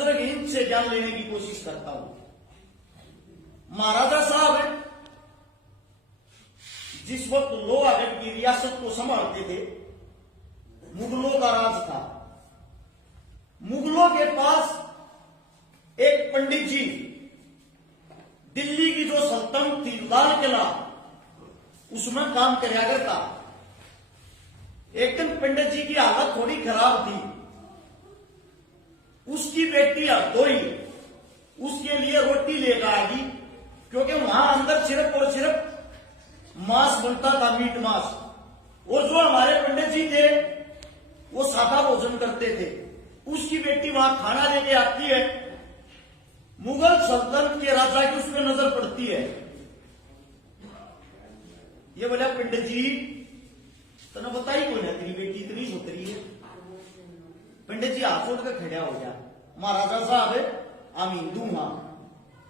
बुजुर्ग इनसे ज्ञान लेने की कोशिश करता हूं। महाराजा साहब जिस वक्त लोहागढ़ की रियासत को संभालते थे, मुगलों का राज था। मुगलों के पास एक पंडित जी, दिल्ली की जो सल्तनत थी लाल किला, उसमें काम करया करता। एक दिन पंडित जी की हालत थोड़ी खराब थी। उसकी बेटी हरदोई उसके लिए रोटी लेकर आ गई, क्योंकि वहां अंदर सिर्फ और सिर्फ मांस बनता था, मीट मांस। और जो हमारे पंडित जी थे वो सादा भोजन करते थे। उसकी बेटी वहां खाना लेके आती है। मुगल सल्तनत के राजा की उसमें नजर पड़ती है। ये बोला, पंडित जी तने बताई कौन है तेरी बेटी इतनी सुतरी है। पंडित जी हाथ जोड़ कर खड़ा हो गया। महाराजा साहब हम हिंदू हाँ,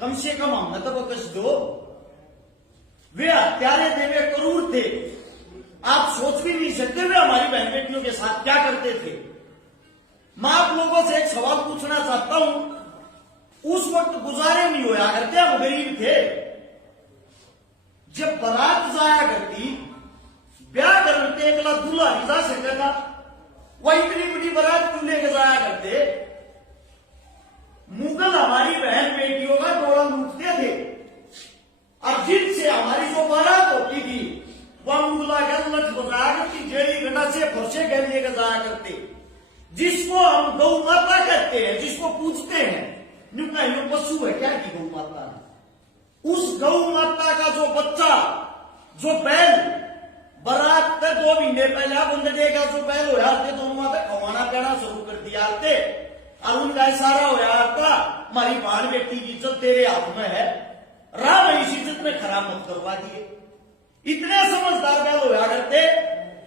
कम से कम हमें तो बकस दो। वे हत्यारे थे, वे क्रूर थे, आप सोच भी नहीं सकते वे हमारी बहन बेटियों के साथ क्या करते थे। मैं आप लोगों से एक सवाल पूछना चाहता हूं। उस वक्त गुजारे नहीं होया करते, हम गरीब थे। जब बारात जाया करती, ब्याह करते अगला दूल्हा नहीं जा सकेगा, वह इतनी बड़ी बारात क्यों लेके जाया करते। मुगल हमारी बहन बेटियों का डोला लूटते थे, और जिनसे हमारी जो बारात होती थी वह मुगला के लठ बजा करती जेड़ी घटा से फरसे गए लेकर जाया करते। जिसको हम गौ माता कहते हैं, जिसको पूछते हैं, नुका यो पशु है क्या की गौ माता। उस गौ माता का जो बच्चा, जो बैल बारात के 2 महीने पहले बुंदे का जो बैल होया थे, दोनों माता खवाना पीना शुरू कर दिया थे। और उनका इशारा होया था, हमारी बहन बेटी की इज्जत तेरे हाथ में है, राम इस इज्जत में खराब मत करवा दिए। इतने समझदार बैल होया करते,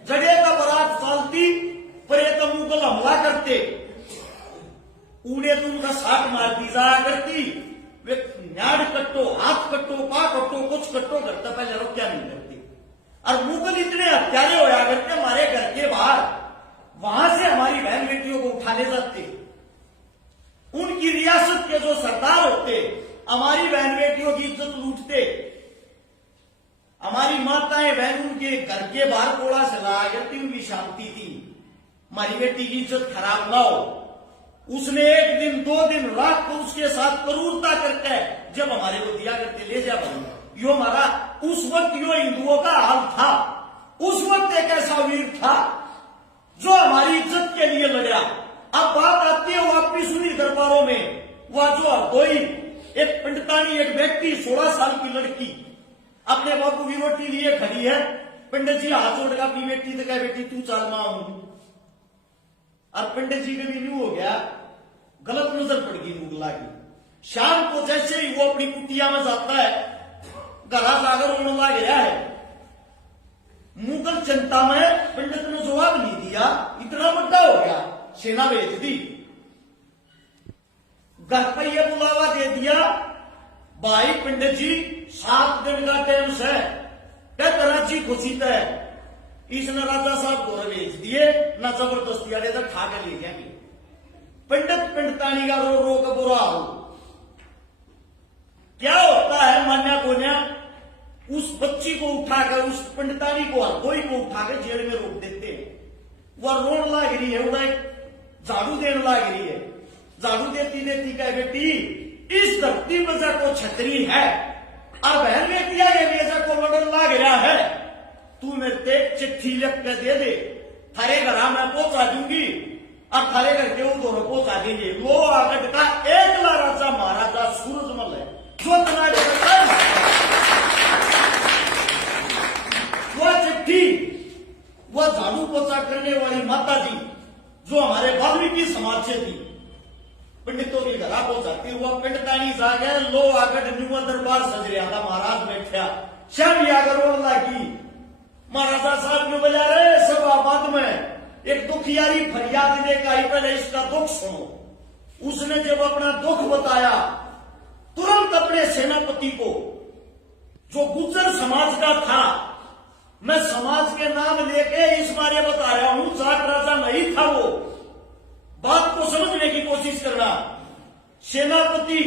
जड़े का बारात चालती पर ये तो मुगल हमला करते, उड़े तो उनका साथ मार दी जाया करती। वे नाड़ कट्टो, हाथ कट्टो, पा कट्टो, कुछ कट्टो करता, पहले लोग क्या नहीं करते। और मुगल इतने हत्यारे होया करते हमारे घर के बाहर, वहां से हमारी बहन बेटियों को उठा ले जाते। उनकी रियासत के जो सरदार होते हमारी बहन बेटियों की इज्जत लूटते। हमारी माताएं बहन उनके घर के बाहर कोड़ा चला करती, उनकी शांति थी, हमारी बेटी की इज्जत खराब ना हो। उसने 1 दिन 2 दिन रात को उसके साथ क्रूरता करके जब हमारे को दिया करते, ले जा भाई। यो हमारा उस वक्त यो हिंदुओं का हाल था। उस वक्त एक ऐसा वीर था जो हमारी इज्जत के लिए लड़ा। अब बात आती है वापिस उन्हीं दरबारों में, वह जो हरदोई एक पंडितानी, एक व्यक्ति 16 साल की लड़की अपने बापू की रोटी लिए खड़ी है। पंडित जी हाथ जोड़ का अपनी बेटी से कहा, बेटी तू चल मां हूं। और पंडित जी के भी न्यू हो गया, गलत नजर पड़ गई मुगला की। शाम को जैसे ही वो अपनी कुटिया में जाता है, घरा जाकर रोने लग गया है। मुगल जनता में पंडित ने जवाब नहीं दिया, इतना बड़ा हो गया, सेना भेज दी। घर पर यह बुलावा दे दिया, भाई पंडित जी 7 दिन का टाइम से कराची खुशी है। इसने राजा साहब को भेज दिए, ना जबरदस्ती आने तक खा के ले जाएंगे। पंडित पंडितानी का रो रो का बुरा हो। क्या होता है मान्या कोन्या, उस बच्ची को उठाकर, उस पंडितानी को, हरदोई को उठाकर जेल में रोक देते हैं। वह रोन लग रही है, उन्हें झाड़ू देने लग रही है। झाड़ू देती देती कहे, बेटी इस धरती में को छतरी है, और बहन बेटिया ये बेजा को लड़न लग रहा है, तू मेरे ते चिट्ठी लिख के दे दे, थारे घर मैं पहुंचा दूंगी, और थारे घर के वो दोनों पहुंचा देंगे। लोहागढ़ का एकला राजा महाराजा सूरजमल है, जो तनाजे करता है। वह चिट्ठी, वह झाड़ू पोछा करने वाली माता जी जो हमारे वाल्मीकि समाज से थी, पंडितों के घर पहुंचाती हुआ पंडितानी जा गया। लोहागढ़ न्यू दरबार सज रहा था, महाराज बैठा, श्याम अग्रवाल की महाराजा साहब क्यों बजा रहे सब आबाद में एक दुखियारी फरियाद लेकर आई, पहले इसका दुख सुनो। उसने जब अपना दुख बताया, तुरंत अपने सेनापति को, जो गुज्जर समाज का था, मैं समाज के नाम लेके इस बारे बता रहा हूं, जाट राजा नहीं था वो, बात को समझने की कोशिश करना। सेनापति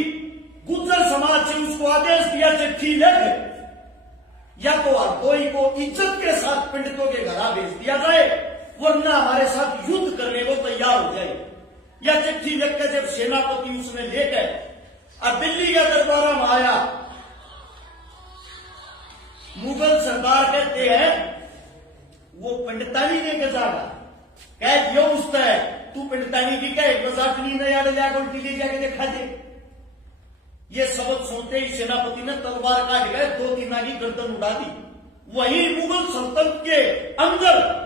गुर्जर समाज से उसको आदेश दिया चिट्ठी लिख, या तो हरदोई को इज्जत के साथ पंडितों के घर भेज दिया जाए, वरना हमारे साथ युद्ध करने को तैयार हो जाए। या चिट्ठी लिखकर जब सेनापति उसने लेकर और दिल्ली के दरबार में आया, मुगल सरदार कहते हैं वो पंडितानी ने गजागा कह दियो उसने, तू पंडितानी की कह बजाटनी ने याद जाकर उल्टी ले जाके देखा दे। ये सबक सुनते ही सेनापति ने तलवार काट गए, 2-3 की गर्दन उड़ा दी। वही मुगल सल्तनत के अंदर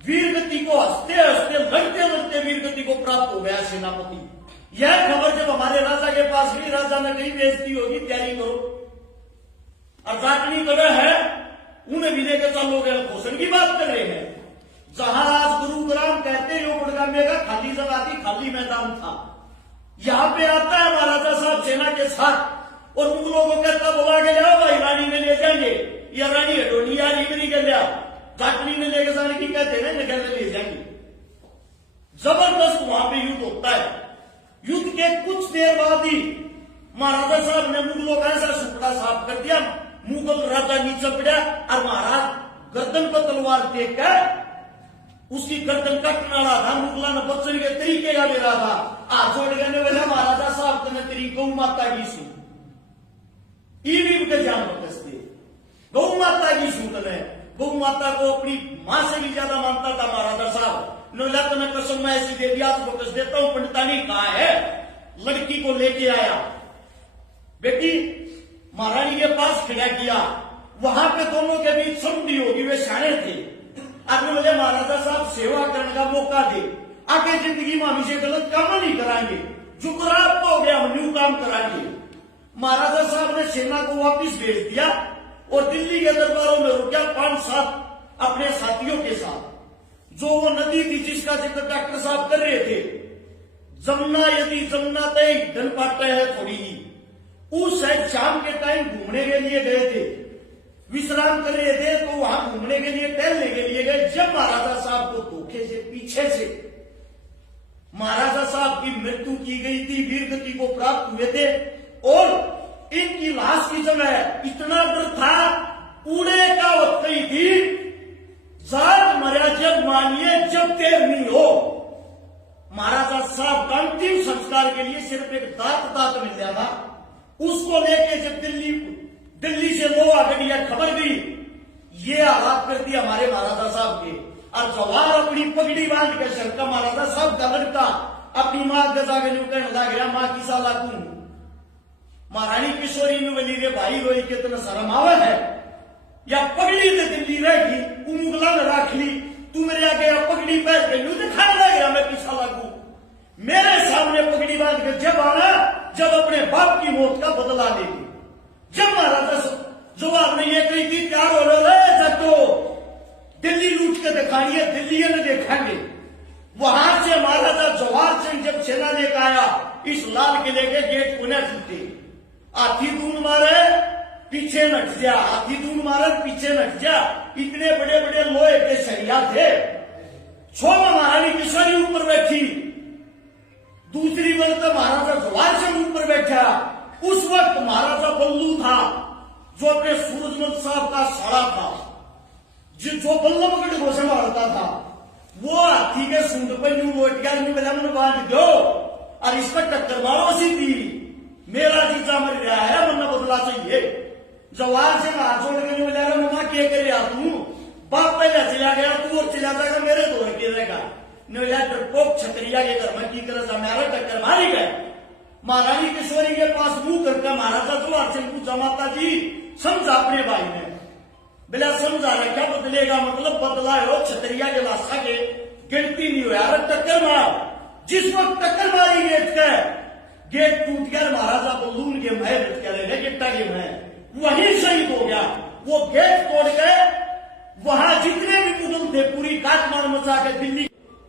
वीरगति को हंसते हंसते लड़ते लड़ते वीरगति को प्राप्त हो गया सेनापति। यह खबर जब हमारे राजा के पास गई, राजा ने कहीं बेइज्जती होगी, तैयारी करो। और जाटनी कदर है उन्हें भी लेकर चलोगे, घोषण की बात कर रहे हैं। जहां आज गुरुग्राम कहते हैं गुड़गाम का खाली जगह थी, खाली मैदान था, यहां पे आता है महाराजा साहब सेना के साथ और मुगलों को कहता बुला के जाओ भाई, रानी ने ले जाएंगे, या रानी हटोनी या रीबरी कर लिया, जाटनी ने लेकर जाने की कहते हैं निकल ले जाएंगे। जबरदस्त वहां पे युद्ध होता है। युद्ध के कुछ देर बाद ही महाराजा साहब ने मुगलों का ऐसा सुपड़ा साफ कर दिया, मुगल राजा नीचे पड़ा और महाराज गर्दन पर तलवार टेक कर उसकी गर्दन कटने वाला था। मुगला ने बच्चन के तरीके का मेरा था, हाथ जोड़ करने वाला महाराजा साहब ने तेरी गौ माता की सुन के जान बकसते, गौ माता की सुन ने गौ माता को अपनी मां से भी ज्यादा मानता था महाराजा साहब। नोला तो मैं कसम मैं ऐसी दे दिया तो बकस देता हूं, पंडितानी कहा है, लड़की को लेके आया, बेटी महारानी के पास खड़ा किया, वहां पे दोनों के बीच संधि होगी, वे शाणे थे। आगे बोले महाराजा साहब सेवा करने का मौका दे, आगे जिंदगी में हम इसे गलत काम नहीं कराएंगे, जो खराब हो गया हम न्यू काम कराएंगे। महाराजा साहब ने सेना को वापिस भेज दिया और दिल्ली के दरबारों में रुका 5-7 अपने साथियों के साथ। जो वो नदी थी जिसका जिक्र डॉक्टर साहब कर रहे थे, जमुना, यदि जमुना तय धन पाते है थोड़ी ही, उस शाम के टाइम घूमने के लिए गए थे, विश्राम कर रहे थे, तो वहां घूमने के लिए टहलने के लिए गए। जब महाराजा साहब को धोखे से पीछे से महाराजा साहब की मृत्यु की गई थी, वीरगति को प्राप्त हुए थे, और इनकी लाश की जगह इतना डर था, उड़े का वक्त ही थी, जात मर्या जब मानिए जब देर नहीं हो। महाराजा साहब का अंतिम संस्कार के लिए सिर्फ एक दांत मिल गया था, उसको लेके जब दिल्ली से लोहा गड़िया खबर गई, ये हालात कर दिया हमारे महाराजा साहब के। और जवाहर अपनी पगड़ी बांध के सर का महाराजा साहब का लड़का अपनी मां गजा के नुकड़ लगा गया, मां की साला तू महारानी किशोरी ने बोली रे भाई रोई के तना शर्म आवा है, या पगड़ी तो दिल्ली रहेगी, मुगला ने राख ली, तू मेरे आगे पगड़ी पहन के न्यू दिखाने लग गया मैं पीछा लागू, मेरे सामने पगड़ी बांध के जब आना, जब अपने बाप की मौत का बदला लेगी। जब महाराजा जवाब ने ये कही थी तैयार हो रहे जट्टो, दिल्ली लूट के दिखाइए, दिल्ली ने देखेंगे। वहां से महाराजा जवाहर सिंह जब सेना लेकर आया, इस लाल किले के गेट पुनः टूटे, हाथी दून मारे पीछे नट जा, हाथी दून मारे पीछे नट जा, इतने बड़े बड़े लोहे के सरिया थे। छोड़ महारानी किशोरी ऊपर बैठी, दूसरी बार तो महाराजा जवाहर सिंह ऊपर बैठा। उस वक्त महाराजा बल्लू था जो अपने सूरजमल साहब का साड़ा था, जो बल्लभगढ़ को संभालता था, वो हाथी के सूंड पर यूं लोट गया, यूं बांध दो और इस पर टक्कर मारो सी थी, मेरा जीजा मर गया है वरना बदला चाहिए। जवाहर सिंह हाथ जोड़ के बोला मम्मा क्या करे तू, बाप पहले चला गया तू और चला जाएगा, मेरे दो के रहेगा। डरपोक छतरिया के घर में की कर मेरा टक्कर मारी गए। महारानी किशोरी के पास मुंह करके महाराजा जवाहर सिंह पूछा, माता जी समझा अपने भाई ने, बिला समझा रहा क्या बदलेगा, मतलब बदला हो छतरिया के लाशा के गिनती नहीं हुआ, टक्कर मार। जिस वक्त टक्कर मारी गेट टूट गया, महाराजा बल्लून के महल गिट्टा के महल वहीं शहीद हो गया। वो गेट तोड़ के वहां जितने भी मुगल थे पूरी काटमार मचा के दिल्ली,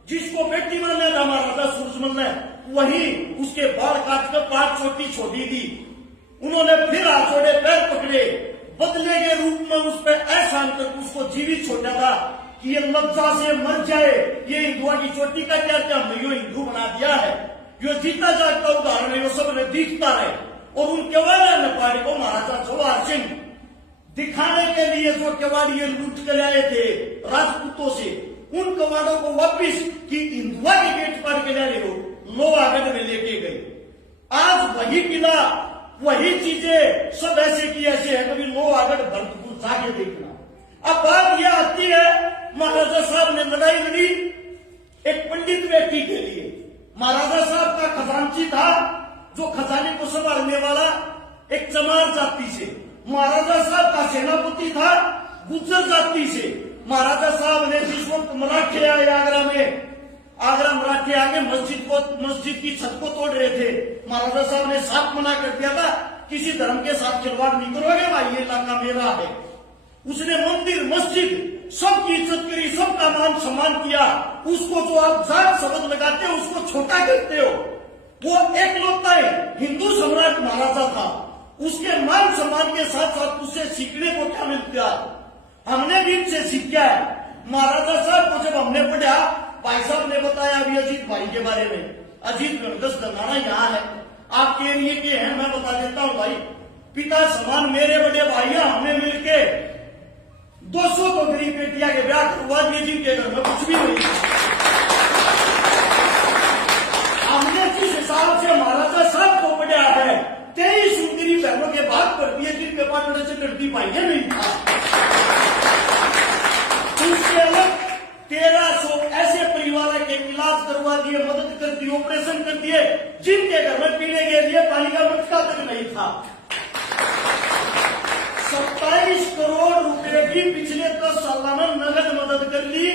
जिसको बेटी बनने था महाराजा सूरजमल ने, वही उसके बाल काट कर 5 चोटी छोड़ी थी। उन्होंने फिर हाथ जोड़े पैर पकड़े, बदले के रूप में उस पर ऐसा उसको जीवित छोड़ा था कि ये लज्जा से मर जाए, ये हिंदुआ की चोटी का क्या क्या, मैं हिंदू बना दिया है, यो जीता जागता उदाहरण है, वो सब ने दिखता रहे। और उन केवाड़ा नेपाड़ी को महाराजा जोरावर सिंह दिखाने के लिए जो केवाड़ी लूट कर आए थे राजपूतों से, उन कवाड़ों को वापिस की इंदुआ के गेट पर के लाए हो लोहागढ़ में लेके गए। आज वही किला, वही चीजें सब ऐसे की ऐसे है, कभी लोहागढ़ भरतपुर जाके देखना। अब बात यह आती है, महाराजा साहब ने लड़ाई लड़ी एक पंडित व्यक्ति के लिए। महाराजा साहब का खजांची था, जो खजाने को संभालने वाला एक चमार जाति से। महाराजा साहब का सेनापति था गुज्जर जाति से। महाराजा साहब ने जिस वक्त मराठे आए आगरा में, आगरा मराठे आगे मस्जिद की छत को तोड़ रहे थे, महाराजा साहब ने साफ मना कर दिया था, किसी धर्म के साथ खिलवाड़ नहीं करोगे भाई, ये इलाका मेरा है। उसने मंदिर मस्जिद सबकी इज्जत करी, सबका मान सम्मान किया। उसको जो आप जात शब्द लगाते हो उसको छोटा करते हो। वो एकलौता हिंदू सम्राट महाराजा था, उसके मान सम्मान के साथ साथ उससे सीखने को क्या मिलता है, हमने भी इनसे सीखा है। महाराजा साहब को जब हमने पढ़ा, भाई साहब ने बताया अभी अजीत भाई के बारे में, अजीत गणगस दंडाना यहाँ है, आपके एरिए के हैं, मैं बता देता हूँ भाई। पिता समान मेरे बड़े भाइया, हमने मिलके 200 तो गरीब बेटिया के ब्याह करवा दिए जिनके घर में कुछ भी नहीं। हमने जिस हिसाब से महाराजा साहब को पढ़ा है, 23 सुंदरी बहनों के बात कर दिए जिनके पास बड़े से लड़की भाइया नहीं था। उसके अलग 1300 ऐसे परिवार के इलाज करवा दिए, मदद कर दी, ऑपरेशन कर दिए, जिनके घर में पीने के लिए पानी का मटका तक नहीं था। 27 करोड़ रुपए की पिछले 10 साल में नगद मदद कर ली,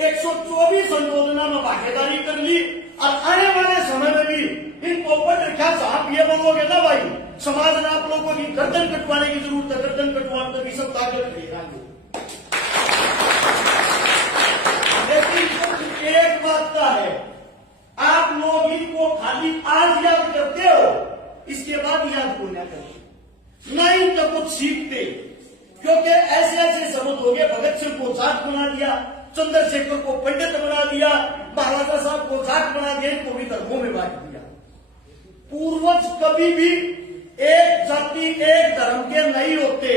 124 अनुमोदना में भागीदारी कर ली। और आने वाले समय में भी इनको पढ़ रखा, आप ये बोलोगे ना भाई समाज ने आप लोगों की गर्दन कटवाने की जरूरत है, गर्दन कटवाने तक सब ताकत रहेगा। लेकिन एक बात का है, आप लोग इनको खाली आज याद करते हो, इसके बाद याद को ना करते, ना इनका कुछ सीखते। क्योंकि ऐसे ऐसे शब्द हो गए, भगत सिंह को जाट बना दिया, चंद्रशेखर को पंडित बना दिया, महाराजा साहब को जाट बना दिया, इनको भी धर्मों में बांट दिया। पूर्वज कभी भी एक जाति एक धर्म के नहीं होते।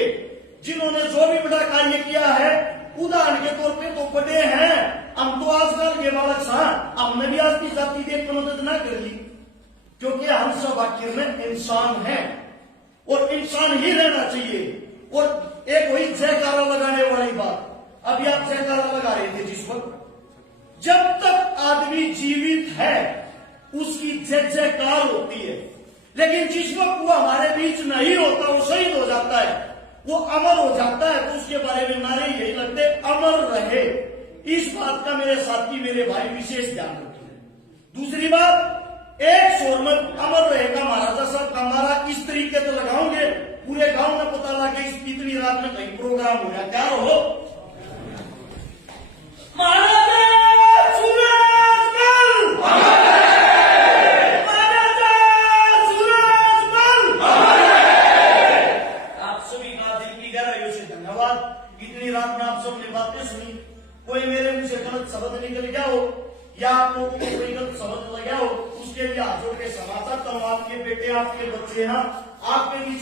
जिन्होंने जो भी बड़ा कार्य किया है, उदाहरण के तौर पे तो बड़े हैं, हम तो आजकल के बालक साहब, हमने भी आज की जाति देख कर मदद न कर ली, क्योंकि हम सब आखिर में इंसान हैं और इंसान ही रहना चाहिए। और एक वही जयकारा लगाने वाली बात, अभी आप जयकारा लगा रहे थे जिस वक्त, जब तक आदमी जीवित है उसकी जय जयकार होती है। लेकिन जिस वक्त वो हमारे बीच नहीं होता, वो शहीद हो जाता है, वो अमर हो जाता है, तो उसके बारे में नारे यही लगते, अमर रहे। इस बात का मेरे साथी मेरे भाई विशेष ध्यान रखें। दूसरी बात, एक स्वर में अमर रहेगा महाराजा साहब का नारा इस तरीके से लगाओगे, पूरे गांव में पता लगे इतनी रात में कहीं प्रोग्राम हो रहा, क्या हो महाराजा सूरजमल, महाराजा सूरजमल। आप सभी का दिल की गहराइयों से धन्यवाद। इतनी रात में आप सबने बातें सुनी, कोई मेरे मुंह से गलत शब्द निकल गया हो या आप लोगों को कोई गलत शब्द लग गया हो, उसके लिए हाथ जोड़ के क्षमा चाहता हूं। आपके बेटे आपके बच्चे हैं, आपके लिए